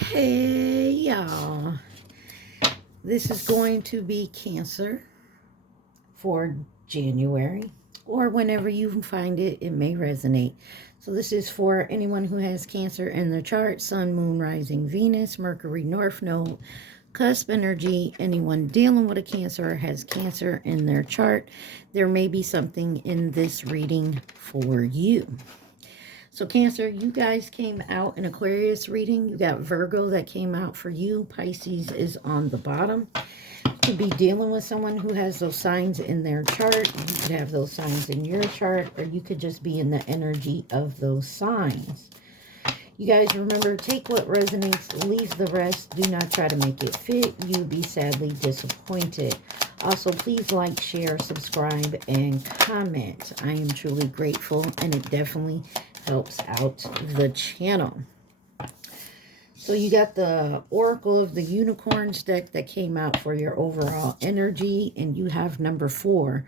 Hey y'all, this is going to be Cancer for January, or whenever you find it, it may resonate. So this is for anyone who has Cancer in their chart: Sun, Moon, Rising, Venus, Mercury, North Node, cusp energy. Anyone dealing with a Cancer or has Cancer in their chart, there may be something in this reading for you. So Cancer, you guys came out in Aquarius reading. You got Virgo that came out for you. Pisces is on the bottom. You could be dealing with someone who has those signs in their chart. You could have those signs in your chart, or you could just be in the energy of those signs. You guys remember, take what resonates, leave the rest. Do not try to make it fit. You'll be sadly disappointed. Also, please like, share, subscribe, and comment. I am truly grateful, and it definitely helps out the channel. So you got the Oracle of the Unicorns deck that came out for your overall energy, and you have number 4,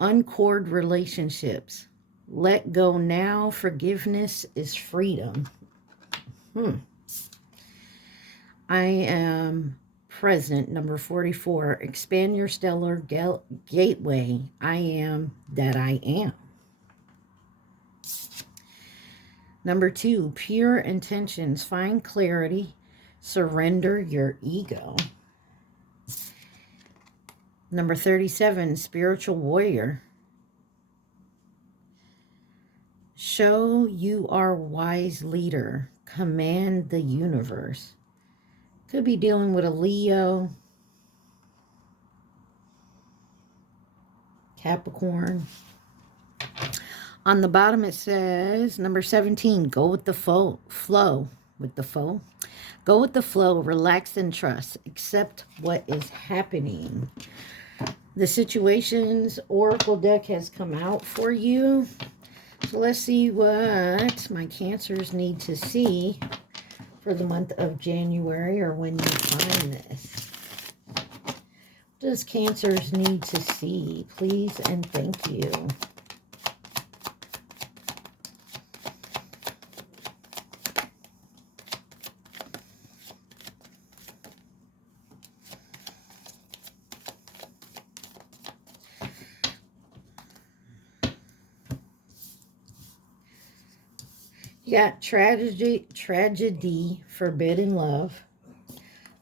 uncord relationships. Let go now. Forgiveness is freedom. I am present, number 44. Expand your stellar gateway. I am that I am. Number 2, pure intentions. Find clarity. Surrender your ego. Number 37, spiritual warrior. Show you are wise leader. Command the universe. Could be dealing with a Leo, Capricorn. On the bottom it says, number 17, go with the flow. With the flow. Go with the flow, relax and trust. Accept what is happening. The Situations Oracle deck has come out for you. So let's see what my Cancers need to see for the month of January, or when you find this. What does Cancers need to see? Please and thank you. You got tragedy, forbidden love,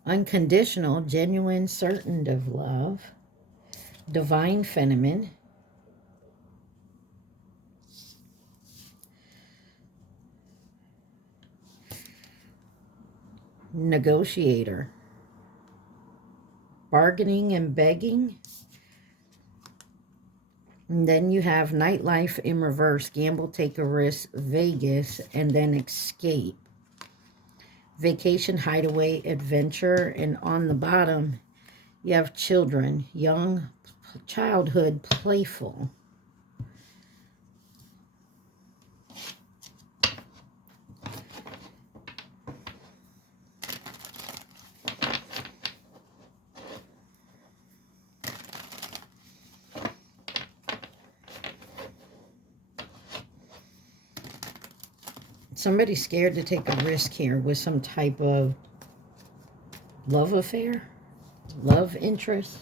unconditional, genuine, certain of love, divine feminine, negotiator, bargaining and begging. And then you have nightlife in reverse, gamble, take a risk, Vegas, and then escape. Vacation, hideaway, adventure. And on the bottom, you have children, young, childhood, playful. Somebody's scared to take a risk here with some type of love affair, love interest.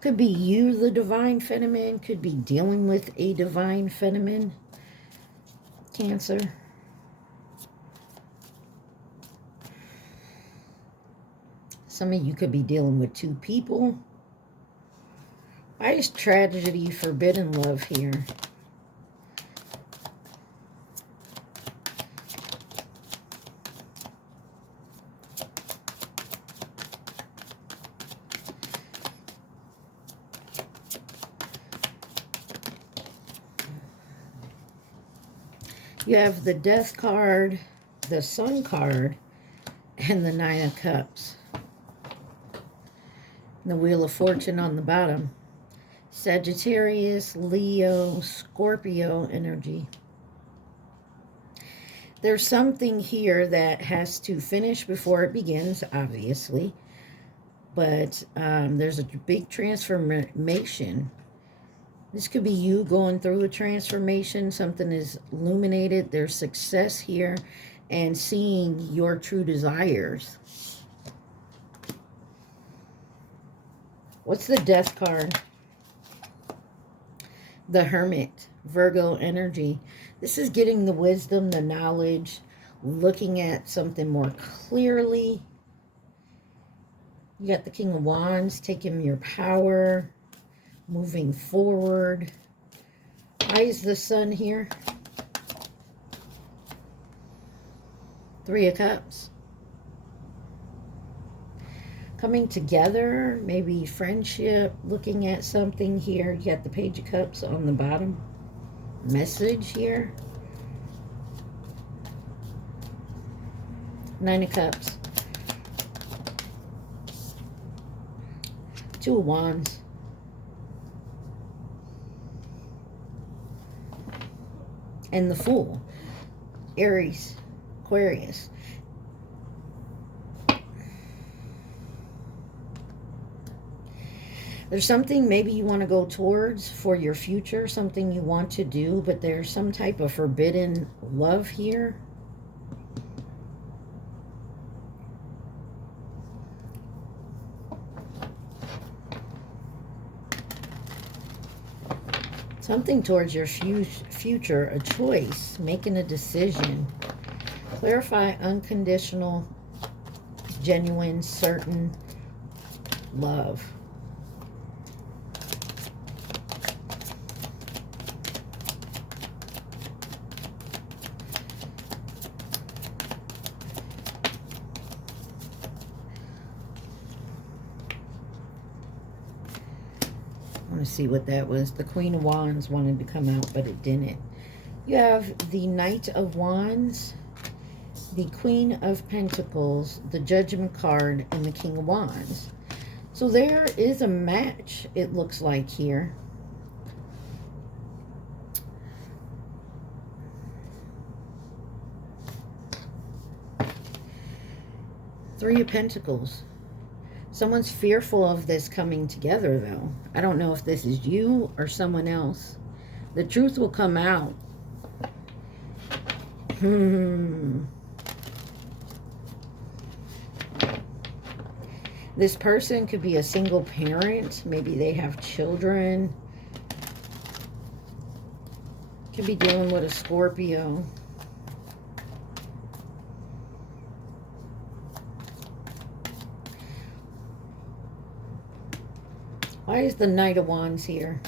Could be you, the divine feminine. Could be dealing with a divine feminine, Cancer. Some of you could be dealing with 2 people. Why is tragedy, forbidden love here? You have the Death card, the Sun card, and the 9 of Cups. And the Wheel of Fortune on the bottom. Sagittarius, Leo, Scorpio energy. There's something here that has to finish before it begins, obviously. But there's a big transformation. This could be you going through a transformation. Something is illuminated. There's success here. and seeing your true desires. What's the Death card? The Hermit, Virgo energy. This is getting the wisdom, the knowledge, looking at something more clearly. You got the King of Wands, taking your power, moving forward. Why is the Sun here? Three of Cups. Coming together, maybe friendship, looking at something here. You got the Page of Cups on the bottom. Message here. Nine of Cups. Two of Wands. And the Fool. Aries, Aquarius. There's something maybe you want to go towards for your future, something you want to do, but there's some type of forbidden love here. Something towards your future, a choice, making a decision. Clarify unconditional, genuine, certain love. I want to see what that was. The Queen of Wands wanted to come out, but it didn't. You have the Knight of Wands, the Queen of Pentacles, the Judgment card, and the King of Wands. So there is a match, it looks like here. Three of Pentacles. Someone's fearful of this coming together, though. I don't know if this is you or someone else. The truth will come out. This person could be a single parent. Maybe they have children. Could be dealing with a Scorpio. Why is the Knight of Wands here?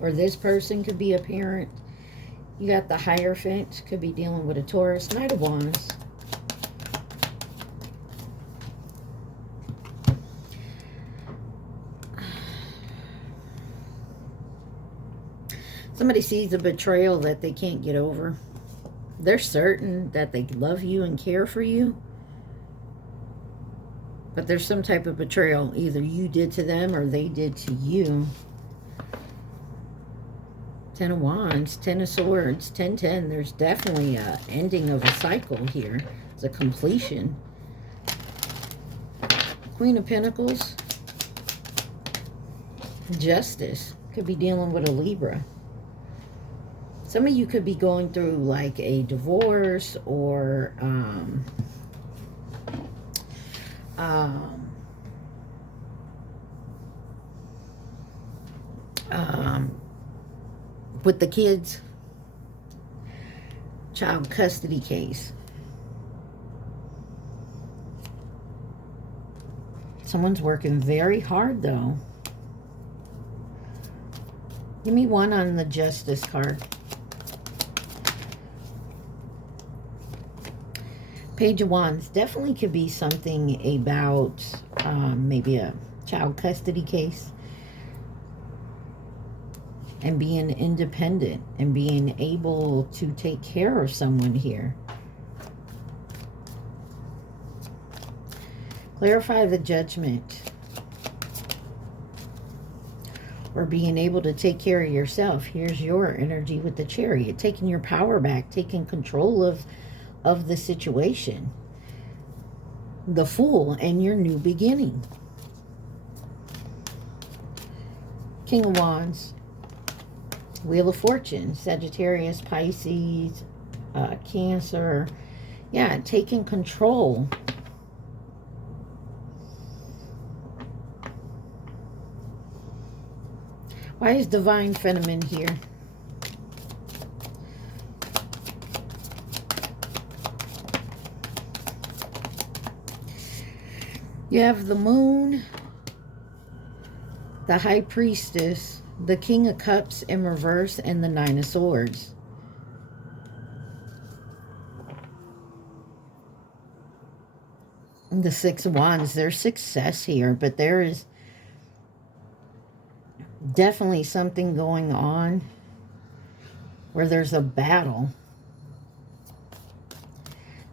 Or this person could be a parent. You got the Hierophant. Could be dealing with a Taurus. Knight of Wands. Somebody sees a betrayal that they can't get over. They're certain that they love you and care for you. But there's some type of betrayal. Either you did to them or they did to you. Ten of Wands, Ten of Swords, 10-10. There's definitely an ending of a cycle here. It's a completion. Queen of Pentacles. Justice. Could be dealing with a Libra. Some of you could be going through like a divorce or with the kids, child custody case. Someone's working very hard, though. Give me one on the Justice card. Page of Wands. Definitely could be something about maybe a child custody case. And being independent and being able to take care of someone here. Clarify the Judgment. Or being able to take care of yourself. Here's your energy with the Chariot. Taking your power back. Taking control of the situation. The Fool and your new beginning. King of Wands. Wheel of Fortune. Sagittarius, Pisces, Cancer. Yeah, taking control. Why is Divine Feminine here? You have the Moon, the High Priestess, the King of Cups in reverse, and the Nine of Swords. The Six of Wands. There's success here, but there is definitely something going on where there's a battle.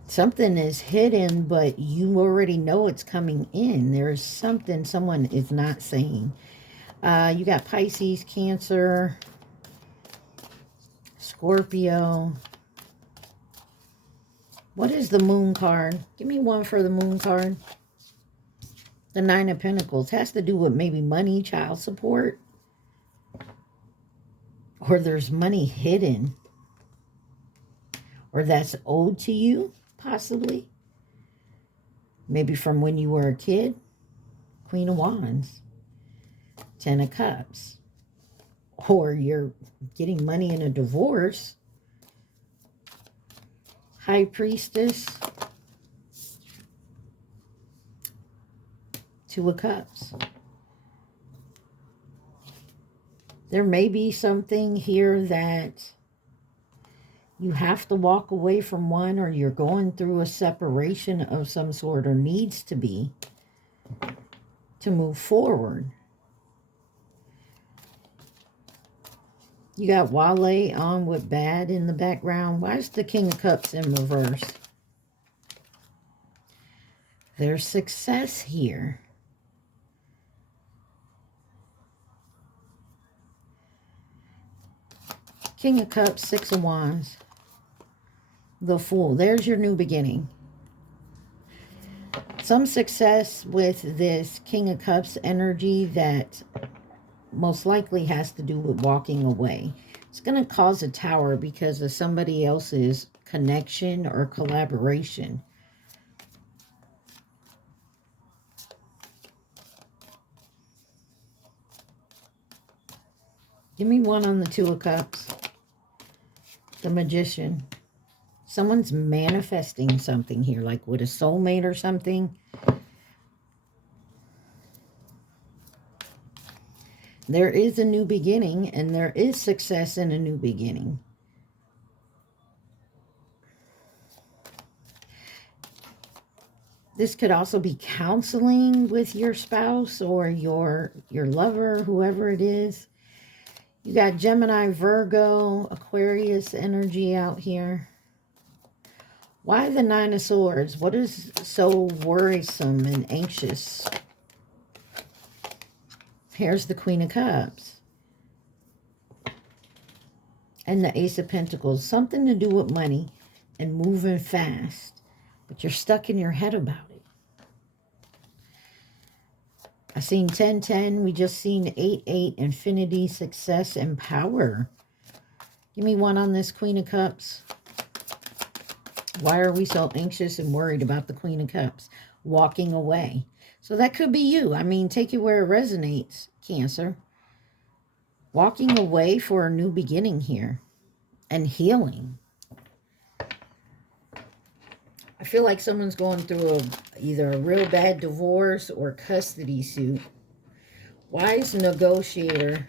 Something is hidden, but you already know it's coming in. There's something someone is not saying. You got Pisces, Cancer, Scorpio. What is the Moon card? Give me one for the Moon card. The Nine of Pentacles. Has to do with maybe money, child support. Or there's money hidden. Or that's owed to you, possibly. Maybe from when you were a kid. Queen of Wands. Ten of Cups. Or you're getting money in a divorce. High Priestess. Two of Cups. There may be something here that you have to walk away from one, or you're going through a separation of some sort, or needs to be, to move forward. You got Wale on with bad in the background. Why is the King of Cups in reverse? There's success here. King of Cups, Six of Wands. The Fool. There's your new beginning. Some success with this King of Cups energy that most likely has to do with walking away. It's going to cause a tower because of somebody else's connection or collaboration. Give me one on the Two of Cups. The Magician. Someone's manifesting something here, like with a soulmate or something. There is a new beginning, and there is success in a new beginning. This could also be counseling with your spouse or your lover, whoever it is. You got Gemini, Virgo, Aquarius energy out here. Why the Nine of Swords? What is so worrisome and anxious? Here's the Queen of Cups. And the Ace of Pentacles. Something to do with money and moving fast. But you're stuck in your head about it. I seen 10-10. We just seen 8-8. Infinity, success, and power. Give me one on this Queen of Cups. Why are we so anxious and worried about the Queen of Cups? Walking away. So that could be you. I mean, take it where it resonates, Cancer. Walking away for a new beginning here. And healing. I feel like someone's going through either a real bad divorce or custody suit. Wise negotiator.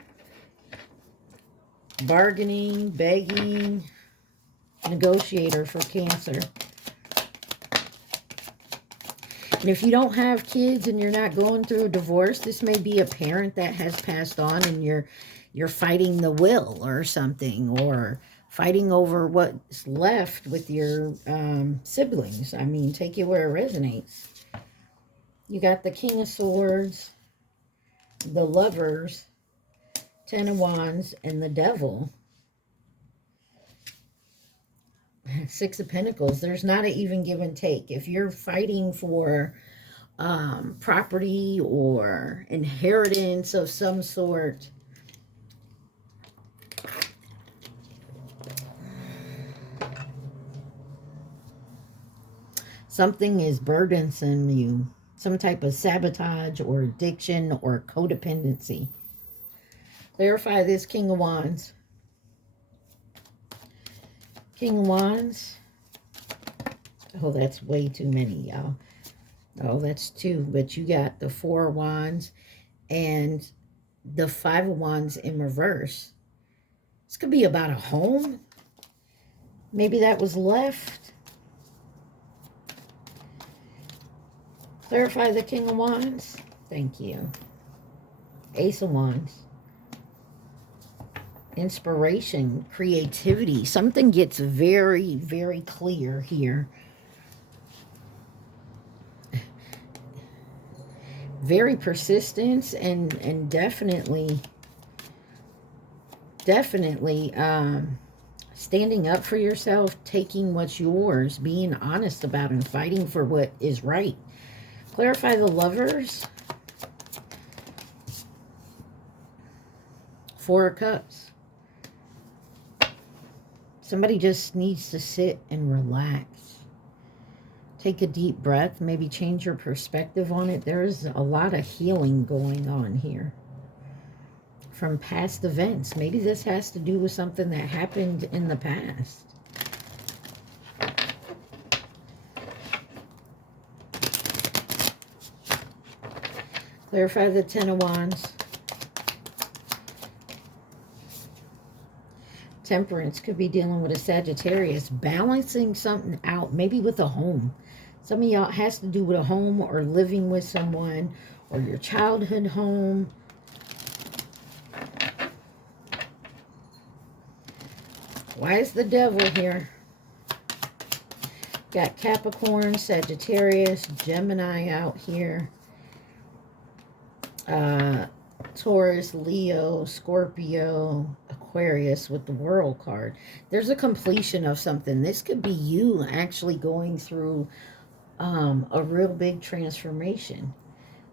Bargaining, begging, negotiator for Cancer. And if you don't have kids and you're not going through a divorce, this may be a parent that has passed on and you're fighting the will or something, or fighting over what's left with your siblings. I mean, take it where it resonates. You got the King of Swords, the Lovers, Ten of Wands, and the Devil. Six of Pentacles. There's not an even give and take. If you're fighting for property or inheritance of some sort, Something is burdensome you. Some type of sabotage or addiction or codependency. Clarify this, King of Wands. King of Wands. Oh, that's way too many, y'all. Oh, that's two. But you got the Four of Wands and the Five of Wands in reverse. This could be about a home. Maybe that was left. Clarify the King of Wands. Thank you. Ace of Wands. Inspiration, creativity. Something gets very, very clear here. Very persistence and definitely standing up for yourself, taking what's yours, being honest about it, and fighting for what is right. Clarify the Lovers. Four of Cups. Somebody just needs to sit and relax. Take a deep breath. Maybe change your perspective on it. There's a lot of healing going on here from past events. Maybe this has to do with something that happened in the past. Clarify the Ten of Wands. Temperance could be dealing with a Sagittarius, balancing something out, maybe with a home. Some of y'all has to do with a home or living with someone or your childhood home. Why is the Devil here? Got Capricorn, Sagittarius, Gemini out here. Taurus, Leo, Scorpio, Aquarius with the World card. There's a completion of something. This could be you actually going through a real big transformation.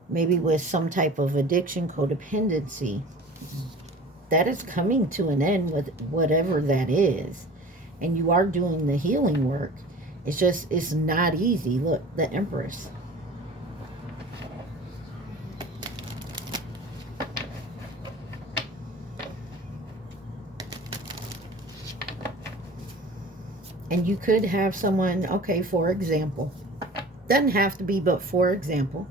Maybe with some type of addiction, codependency. That is coming to an end with whatever that is. And you are doing the healing work. It's just, it's not easy. Look, the Empress. And you could have someone, okay, for example, doesn't have to be, but for example,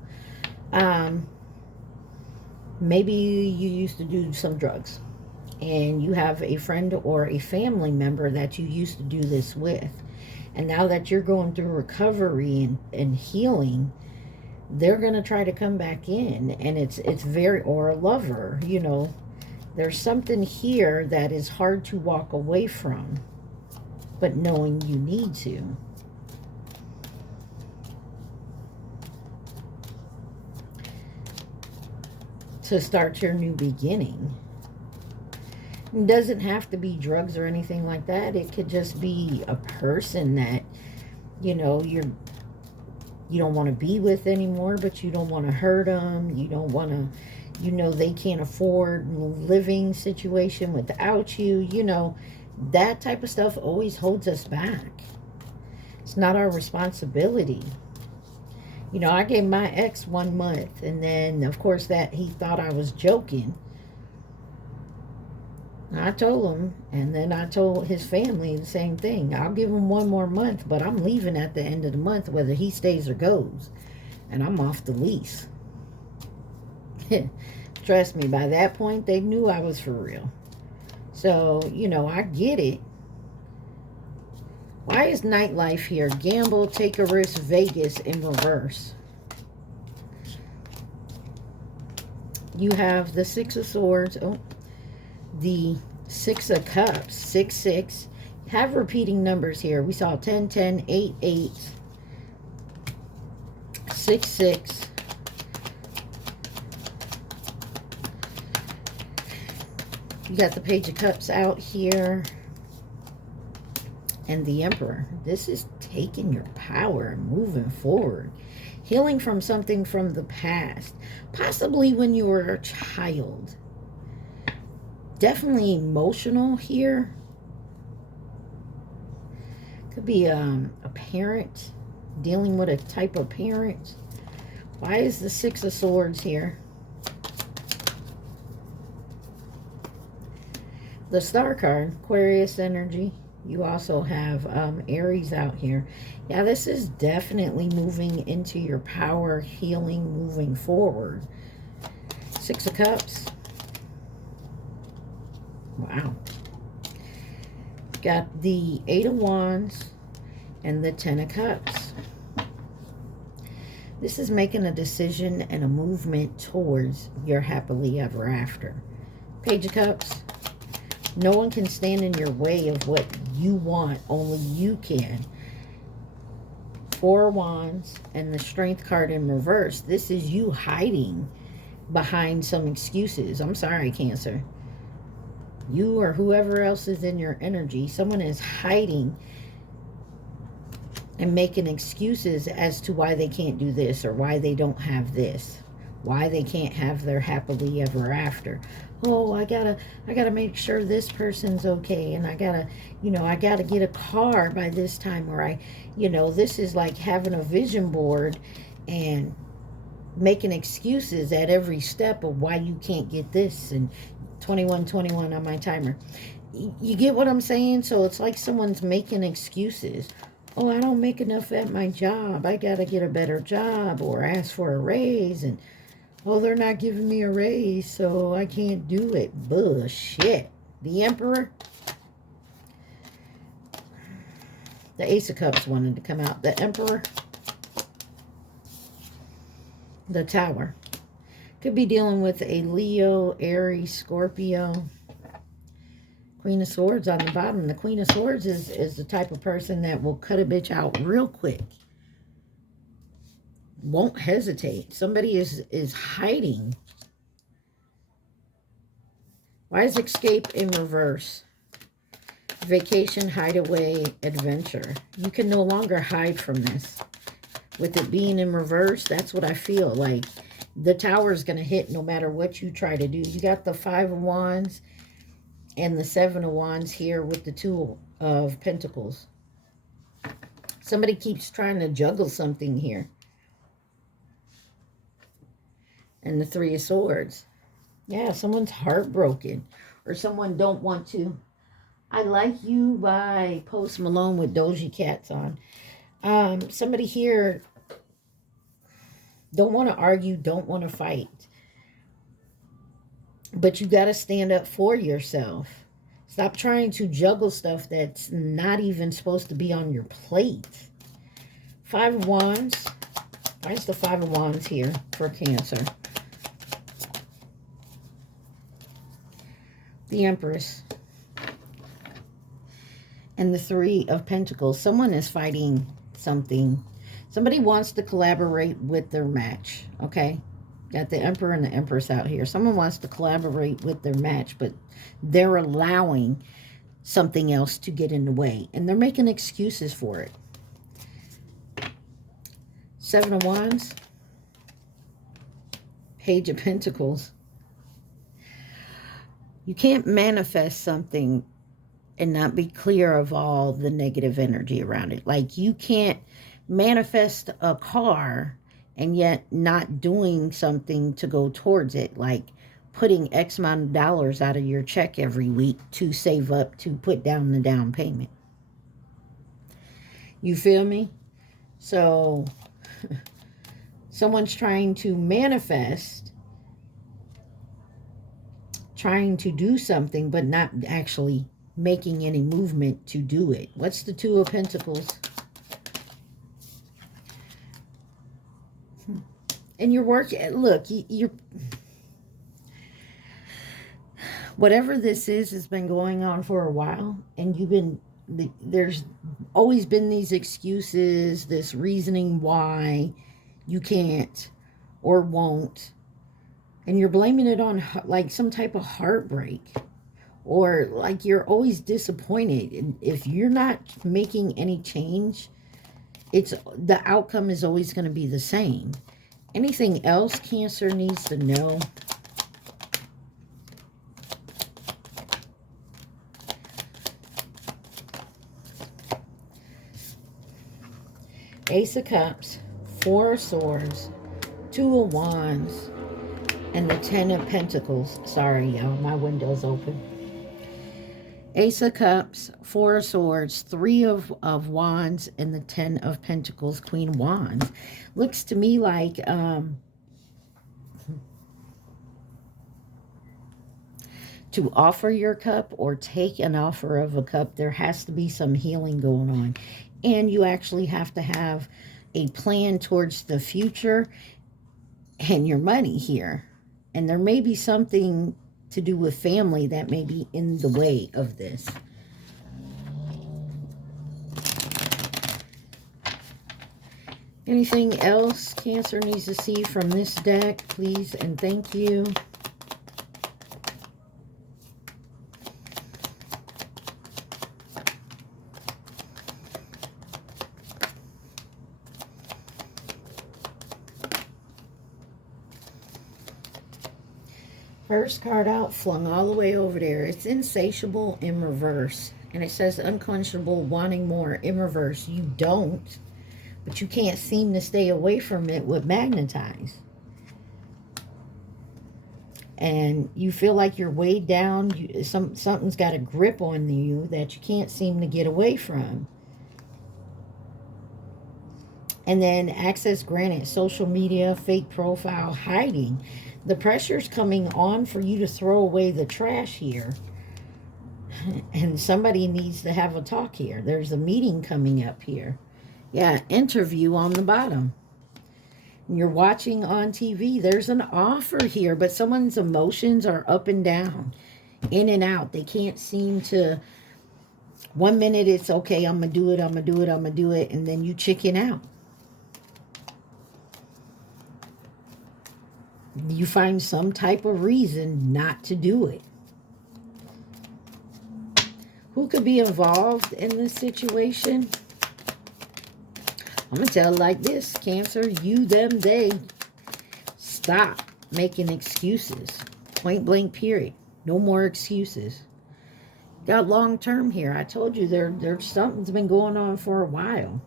maybe you used to do some drugs and you have a friend or a family member that you used to do this with. And now that you're going through recovery and healing, they're going to try to come back in. And it's very, or a lover, you know, there's something here that is hard to walk away from, but knowing you need to start your new beginning. It doesn't have to be drugs or anything like that. It could just be a person that, you know, you don't want to be with anymore, but you don't want to hurt them. You don't want to, you know, they can't afford living situation without you. You know, that type of stuff always holds us back. It's not our responsibility. You know, I gave my ex 1 month, and then, of course, that he thought I was joking. I told him, and then I told his family the same thing. I'll give him 1 more month, but I'm leaving at the end of the month, whether he stays or goes. And I'm off the lease. Trust me, by that point, they knew I was for real. So, you know, I get it. Why is nightlife here? Gamble, take a risk, Vegas in reverse. You have the Six of Swords. Oh, the Six of Cups. 6, 6. Have repeating numbers here. We saw 10, 10, 8, 8. 6, 6. You got the Page of Cups out here. And the Emperor. This is taking your power and moving forward. Healing from something from the past. Possibly when you were a child. Definitely emotional here. Could be a parent dealing with a type of parent. Why is the Six of Swords here? The Star card, Aquarius energy. You also have Aries out here. Yeah, this is definitely moving into your power, healing, moving forward. Six of Cups. Wow. Got the Eight of Wands and the Ten of Cups. This is making a decision and a movement towards your happily ever after. Page of Cups. No one can stand in your way of what you want. Only you can. Four of Wands and the Strength card in reverse. This is you hiding behind some excuses. I'm sorry, Cancer. You or whoever else is in your energy, someone is hiding and making excuses as to why they can't do this or why they don't have this, why they can't have their happily ever after. Oh, I gotta make sure this person's okay, and I gotta get a car by this time, or this is like having a vision board and making excuses at every step of why you can't get this. And 21:21 on my timer. You get what I'm saying? So it's like someone's making excuses. Oh, I don't make enough at my job. I got to get a better job, or ask for a raise. And, oh, they're not giving me a raise, so I can't do it. Bullshit. The Emperor. The Ace of Cups wanted to come out. The Emperor. The Tower. Could be dealing with a Leo, Aries, Scorpio. Queen of Swords on the bottom. The Queen of Swords is the type of person that will cut a bitch out real quick. Won't hesitate. Somebody is hiding. Why is escape in reverse? Vacation, hideaway, adventure. You can no longer hide from this. With it being in reverse, that's what I feel like. The Tower is going to hit no matter what you try to do. You got the Five of Wands and the Seven of Wands here with the Two of Pentacles. Somebody keeps trying to juggle something here. And the Three of Swords. Yeah, someone's heartbroken. Or someone don't want to. I Like You by Post Malone with Doja Cat's on. Somebody here don't want to argue, don't want to fight. But you got to stand up for yourself. Stop trying to juggle stuff that's not even supposed to be on your plate. Five of Wands. Why is the Five of Wands here for Cancer? The Empress. And the Three of Pentacles. Someone is fighting something. Somebody wants to collaborate with their match. Okay? Got the Emperor and the Empress out here. Someone wants to collaborate with their match, but they're allowing something else to get in the way. And they're making excuses for it. Seven of Wands. Page of Pentacles. You can't manifest something and not be clear of all the negative energy around it. Like, you can't manifest a car and yet not doing something to go towards it. Like putting X amount of dollars out of your check every week to save up to put down the down payment. You feel me? So someone's trying to manifest, trying to do something, but not actually making any movement to do it. What's the Two of Pentacles? And your work, look, you're, whatever this is has been going on for a while, and you've been, there's always been these excuses, this reasoning why you can't or won't, and you're blaming it on like some type of heartbreak, or like you're always disappointed. And if you're not making any change, the outcome is always going to be the same. Anything else Cancer needs to know? Ace of Cups, Four of Swords, Two of Wands, and the Ten of Pentacles. Sorry, y'all, my window's open. Ace of Cups, Four of Swords, Three of Wands, and the Ten of Pentacles, Queen of Wands. Looks to me like to offer your cup or take an offer of a cup, there has to be some healing going on. And you actually have to have a plan towards the future and your money here. And there may be something to do with family that may be in the way of this. Anything else Cancer needs to see from this deck, please and thank you. First card out, flung all the way over there. It's insatiable in reverse. And it says unquenchable, wanting more in reverse. You don't, but you can't seem to stay away from it with magnetize. And you feel like you're weighed down. Something's got a grip on you that you can't seem to get away from. And then access granted, social media, fake profile, hiding. The pressure's coming on for you to throw away the trash here. And somebody needs to have a talk here. There's a meeting coming up here. Yeah, interview on the bottom. You're watching on TV. There's an offer here, but someone's emotions are up and down, in and out. They can't seem to... One minute it's, okay, I'm going to do it, I'm going to do it, I'm going to do it. And then you chicken out. You find some type of reason not to do it. Who could be involved in this situation? I'm going to tell it like this, Cancer. You, them, they. Stop making excuses. Point blank, period. No more excuses. Got long term here. I told you there's something's been going on for a while.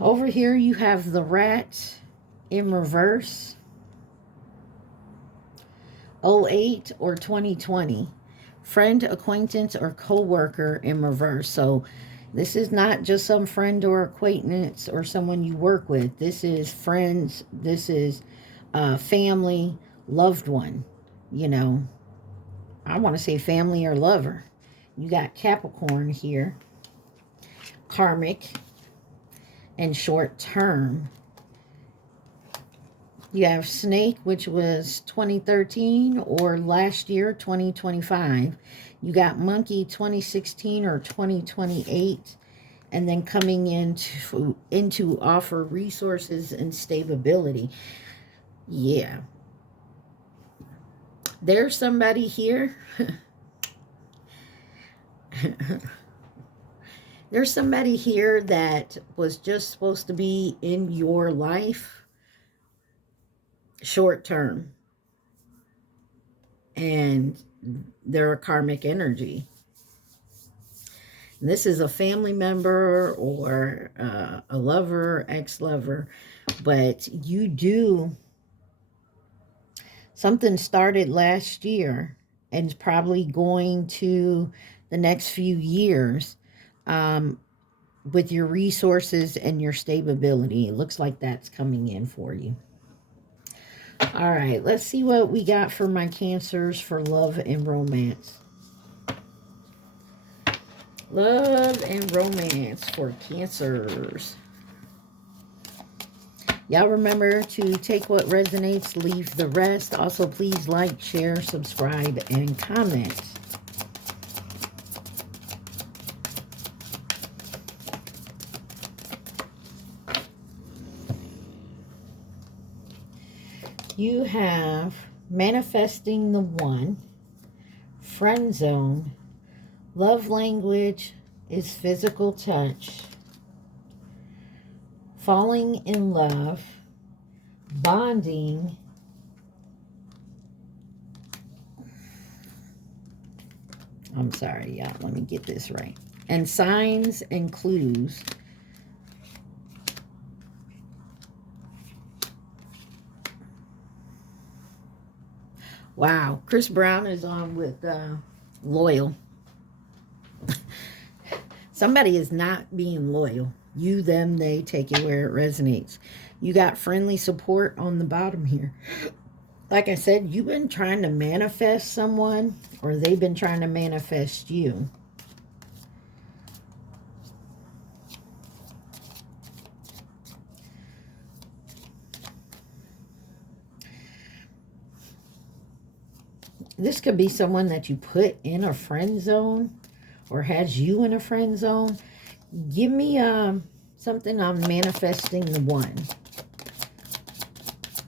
Over here you have the Rat in reverse. 08 or 2020. Friend, acquaintance, or co-worker in reverse. So this is not just some friend or acquaintance or someone you work with. This is friends. This is family, loved one. You know, I want to say family or lover. You got Capricorn here. Karmic and short term. You have Snake, which was 2013 or last year, 2025. You got Monkey, 2016 or 2028. And then coming into offer resources and stability. Yeah. There's somebody here. There's somebody here that was just supposed to be in your life short term, and they're a karmic energy. This is a family member or a lover, ex-lover, but you do something started last year and is probably going to the next few years with your resources and your stability. It looks like that's coming in for you. All right, let's see what we got for my Cancers for love and romance. Love and romance for Cancers. Y'all remember to take what resonates, leave the rest. Also, please like, share, subscribe, and comment. You have manifesting the one, friend zone, love language is physical touch, falling in love, bonding, I'm sorry, y'all, let me get this right, and signs and clues. Wow. Chris Brown is on with loyal. Somebody is not being loyal. You, them, they, take it where it resonates. You got friendly support on the bottom here. Like I said, you've been trying to manifest someone, or they've been trying to manifest you. This could be someone that you put in a friend zone, or has you in a friend zone. Give me something on manifesting the one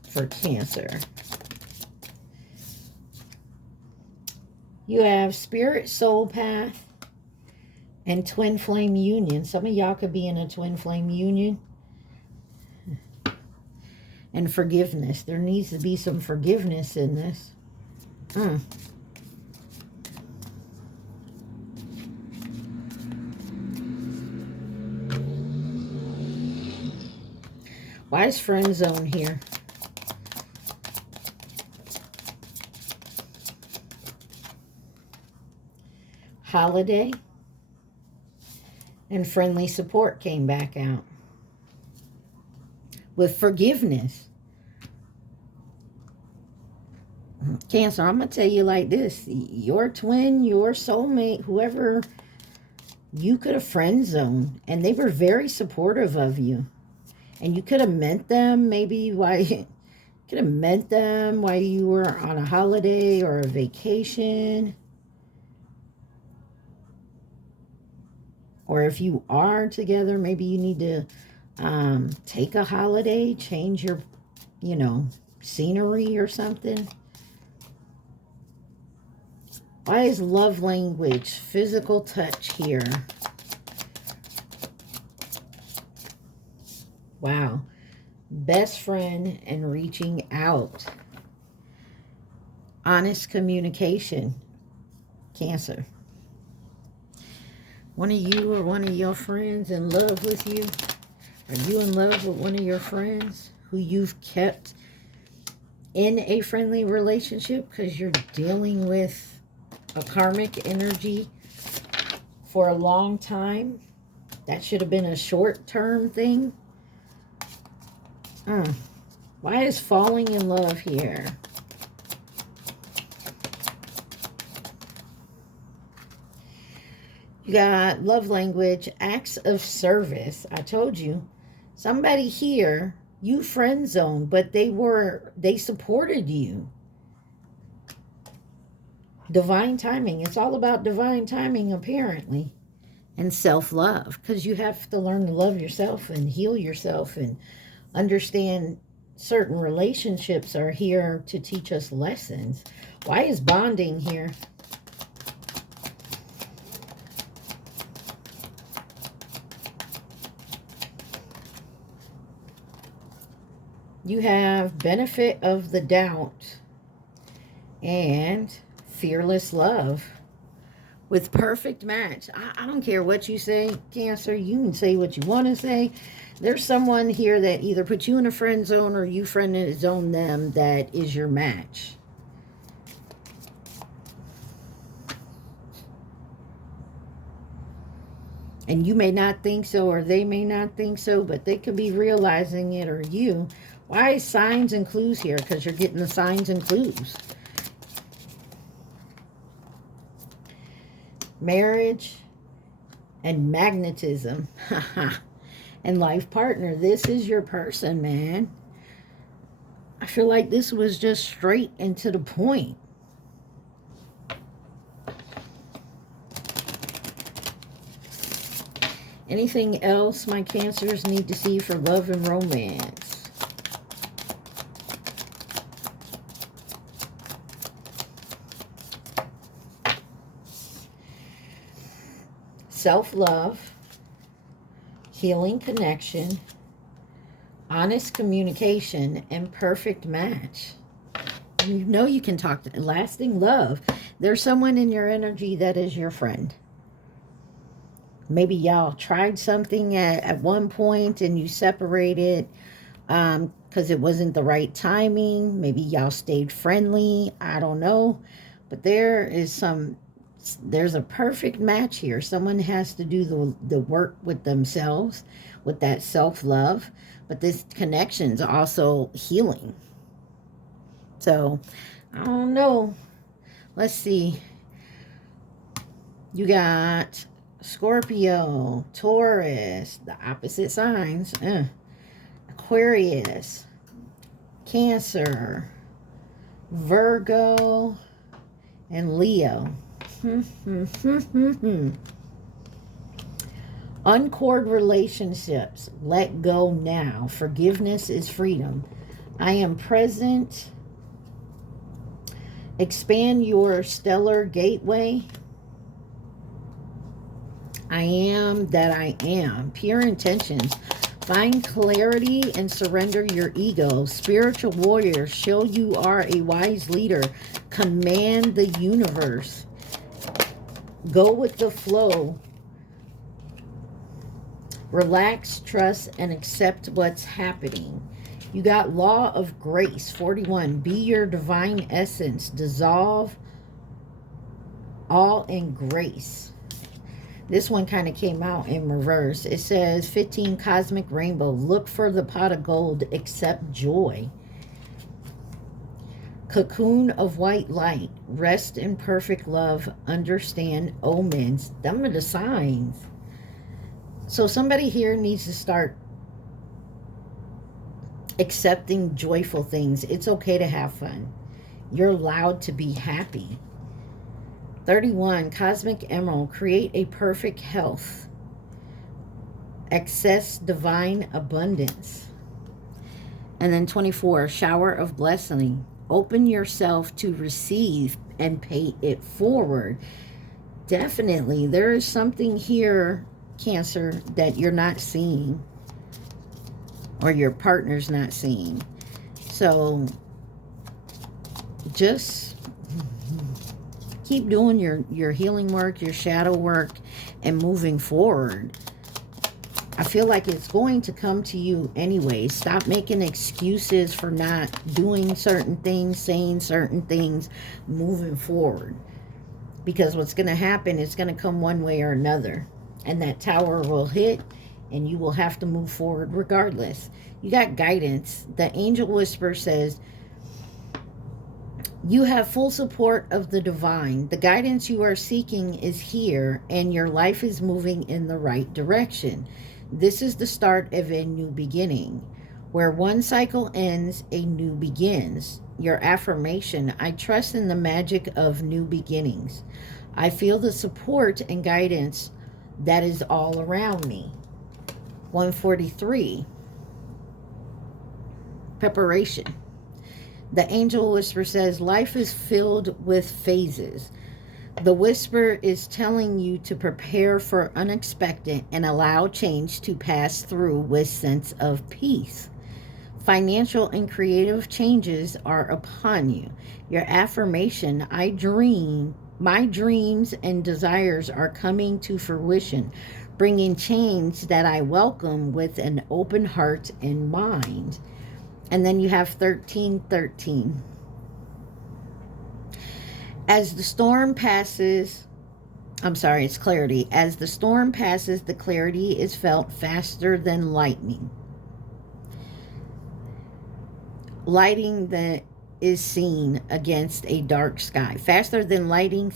for Cancer. You have Spirit, Soul Path, and Twin Flame Union. Some of y'all could be in a Twin Flame Union. And forgiveness. There needs to be some forgiveness in this. Why is friend zone here? Holiday and friendly support came back out. With forgiveness. Cancer, I'm going to tell you like this. Your twin, your soulmate, whoever, you could have friend zoned. And they were very supportive of you. And you could have met them maybe while you could have met them while you were on a holiday or a vacation. Or if you are together, maybe you need to take a holiday, change your, scenery or something. Why is love language, physical touch here? Wow. Best friend and reaching out. Honest communication. Cancer. One of you or one of your friends in love with you? Are you in love with one of your friends who you've kept in a friendly relationship because you're dealing with a karmic energy for a long time? That should have been a short-term thing. Why is falling in love here? You got love language, acts of service. I told you, somebody here, you friend zoned, but they supported you. Divine timing. It's all about divine timing, apparently. And self-love, because you have to learn to love yourself and heal yourself and understand certain relationships are here to teach us lessons. Why is bonding here? You have benefit of the doubt and fearless love with perfect match. I don't care what you say, Cancer. You can say what you want to say. There's someone here that either put you in a friend zone or you friend zone them that is your match. And you may not think so, or they may not think so, but they could be realizing it, or you. Why is signs and clues here? Because you're getting the signs and clues. Marriage and magnetism. And life partner. This is your person, man. I feel like this was just straight and to the point. Anything else my Cancers need to see for love and romance? Self-love, healing connection, honest communication, and perfect match. You know you can talk to lasting love. There's someone in your energy that is your friend. Maybe y'all tried something at one point and you separated, because it wasn't the right timing. Maybe y'all stayed friendly. I don't know. But there's a perfect match here. Someone has to do the work with themselves, with that self-love. But this connection's also healing. So, I don't know. Let's see. You got Scorpio, Taurus, the opposite signs. Aquarius, Cancer, Virgo, and Leo. Uncord relationships. Let go now. Forgiveness is freedom. I am present. Expand your stellar gateway. I am that I am. Pure intentions. Find clarity and surrender your ego. Spiritual warrior, show you are a wise leader. Command the universe. Go with the flow. Relax, trust, and accept what's happening. You got law of grace, 41. Be your divine essence. Dissolve all in grace. This one kind of came out in reverse. It says 15, cosmic rainbow. Look for the pot of gold. Accept joy. Cocoon of white light. Rest in perfect love. Understand omens. Them are the signs. So somebody here needs to start accepting joyful things. It's okay to have fun. You're allowed to be happy. 31, cosmic emerald. Create a perfect health. Access divine abundance. And then 24, shower of blessing. Open yourself to receive and pay it forward. Definitely, there is something here, Cancer, that you're not seeing. Or your partner's not seeing. So, just keep doing your healing work, your shadow work, and moving forward. I feel like it's going to come to you anyway. Stop making excuses for not doing certain things, saying certain things, moving forward. Because what's going to happen is going to come one way or another. And that tower will hit, and you will have to move forward regardless. You got guidance. The angel whisper says, you have full support of the divine. The guidance you are seeking is here, and your life is moving in the right direction. This is the start of a new beginning. Where one cycle ends, a new begins. Your affirmation, I trust in the magic of new beginnings. I feel the support and guidance that is all around me. 143. Preparation. The angel whisper says, life is filled with phases. The whisper is telling you to prepare for unexpected and allow change to pass through with sense of peace. Financial and creative changes are upon you. Your affirmation, I dream, my dreams and desires are coming to fruition, bringing change that I welcome with an open heart and mind. And then you have 1313. As the storm passes, it's clarity. As the storm passes, the clarity is felt faster than lightning. Lighting that is seen against a dark sky. Faster than lightning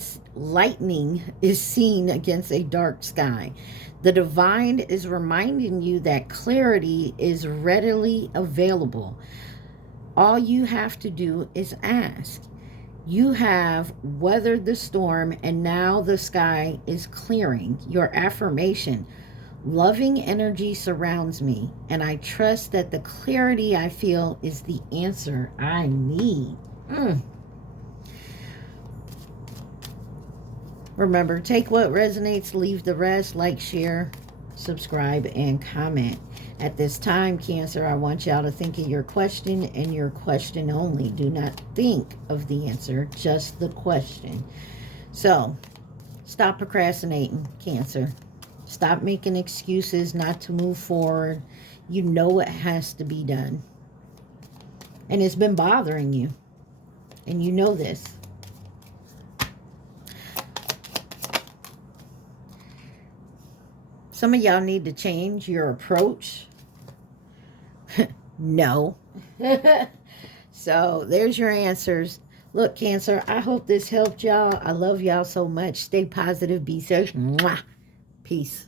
is seen against a dark sky. The divine is reminding you that clarity is readily available. All you have to do is ask. You have weathered the storm, and now the sky is clearing. Your affirmation, loving energy surrounds me, and I trust that the clarity I feel is the answer I need. Remember, take what resonates, leave the rest. Like, share, subscribe, and comment. At this time, Cancer, I want y'all to think of your question and your question only. Do not think of the answer, just the question. So, stop procrastinating, Cancer. Stop making excuses not to move forward. You know it has to be done. And it's been bothering you. And you know this. Some of y'all need to change your approach. No. So there's your answers. Look, Cancer, I hope this helped y'all. I love y'all so much. Stay positive. Be safe. Mwah. Peace.